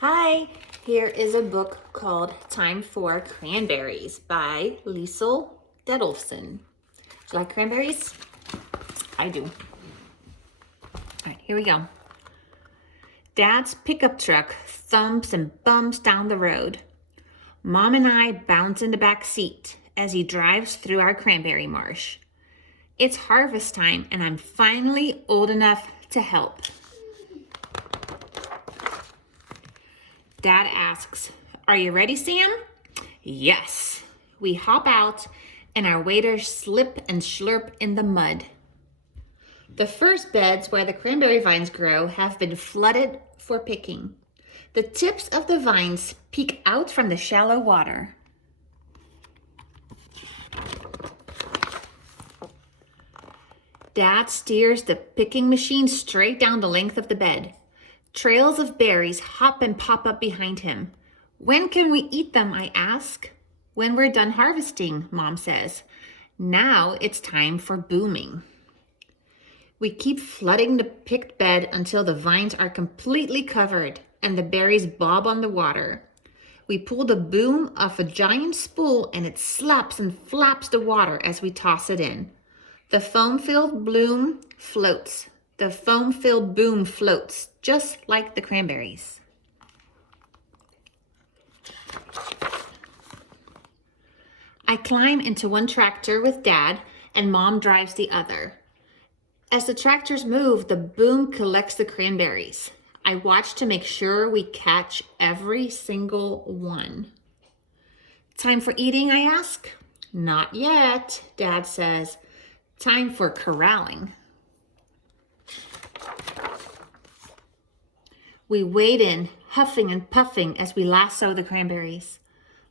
Hi, here is a book called Time for Cranberries by Liesl Detolfson. Do you like cranberries? I do. All right, here we go. Dad's pickup truck thumps and bumps down the road. Mom and I bounce in the back seat as he drives through our cranberry marsh. It's harvest time and I'm finally old enough to help. Dad asks, "Are you ready, Sam?" Yes. We hop out and our waders slip and slurp in the mud. The first beds where the cranberry vines grow have been flooded for picking. The tips of the vines peek out from the shallow water. Dad steers the picking machine straight down the length of the bed. Trails of berries hop and pop up behind him. "When can we eat them?" I ask. "When we're done harvesting," Mom says. Now it's time for booming. We keep flooding the picked bed until the vines are completely covered and the berries bob on the water. We pull the boom off a giant spool and it slaps and flaps the water as we toss it in. The foam-filled bloom floats. The foam-filled boom floats, just like the cranberries. I climb into one tractor with Dad, and Mom drives the other. As the tractors move, the boom collects the cranberries. I watch to make sure we catch every single one. "Time for eating?" I ask. "Not yet," Dad says. "Time for corralling." We wade in, huffing and puffing as we lasso the cranberries.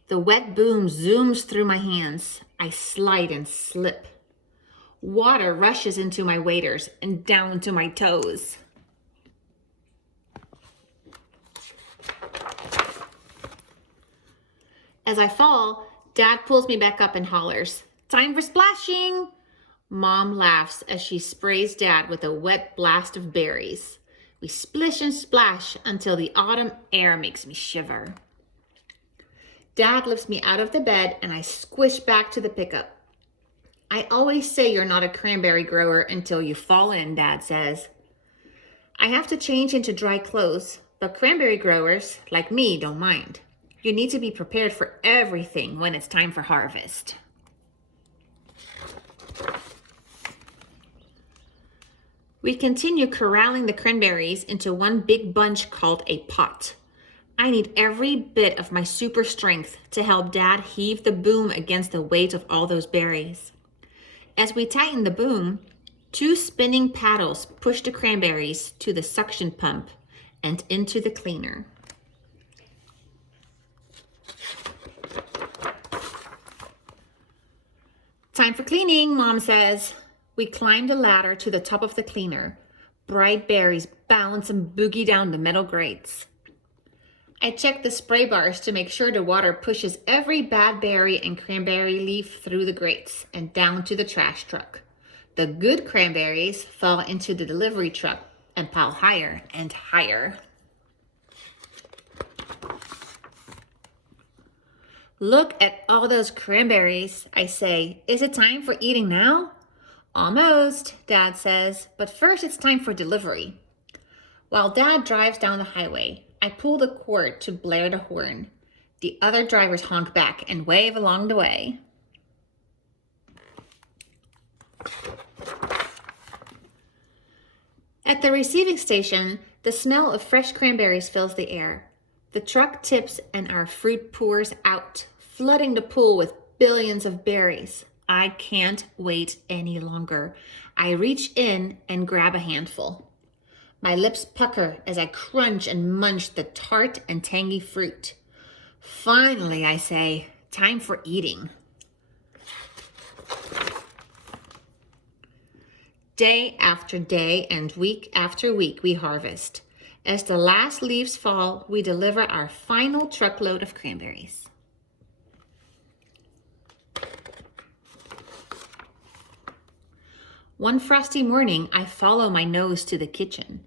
The wet boom zooms through my hands. I slide and slip. Water rushes into my waders and down to my toes. As I fall, Dad pulls me back up and hollers, "Time for splashing!" Mom laughs as she sprays Dad with a wet blast of berries. We splish and splash until the autumn air makes me shiver. Dad lifts me out of the bed and I squish back to the pickup. "I always say you're not a cranberry grower until you fall in," Dad says. I have to change into dry clothes, but cranberry growers, like me, don't mind. You need to be prepared for everything when it's time for harvest. We continue corralling the cranberries into one big bunch called a pot. I need every bit of my super strength to help Dad heave the boom against the weight of all those berries. As we tighten the boom, two spinning paddles push the cranberries to the suction pump and into the cleaner. "Time for cleaning," Mom says. We climb the ladder to the top of the cleaner. Bright berries bounce and boogie down the metal grates. I check the spray bars to make sure the water pushes every bad berry and cranberry leaf through the grates and down to the trash truck. The good cranberries fall into the delivery truck and pile higher and higher. "Look at all those cranberries," I say. "Is it time for eating now?" "Almost," Dad says, "but first it's time for delivery." While Dad drives down the highway, I pull the cord to blare the horn. The other drivers honk back and wave along the way. At the receiving station, the smell of fresh cranberries fills the air. The truck tips and our fruit pours out, flooding the pool with billions of berries. I can't wait any longer. I reach in and grab a handful. My lips pucker as I crunch and munch the tart and tangy fruit. Finally, I say, "Time for eating." Day after day and week after week, we harvest. As the last leaves fall, we deliver our final truckload of cranberries. One frosty morning, I follow my nose to the kitchen.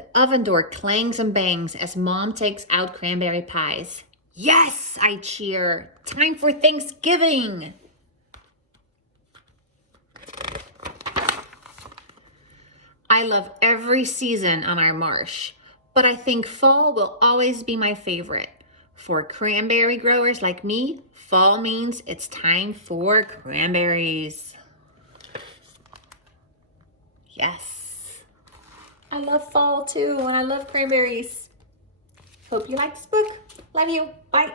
The oven door clangs and bangs as Mom takes out cranberry pies. Yes, I cheer. Time for Thanksgiving. I love every season on our marsh, but I think fall will always be my favorite. For cranberry growers like me, fall means it's time for cranberries. Yes. I love fall too, and I love cranberries. Hope you like this book. Love you. Bye.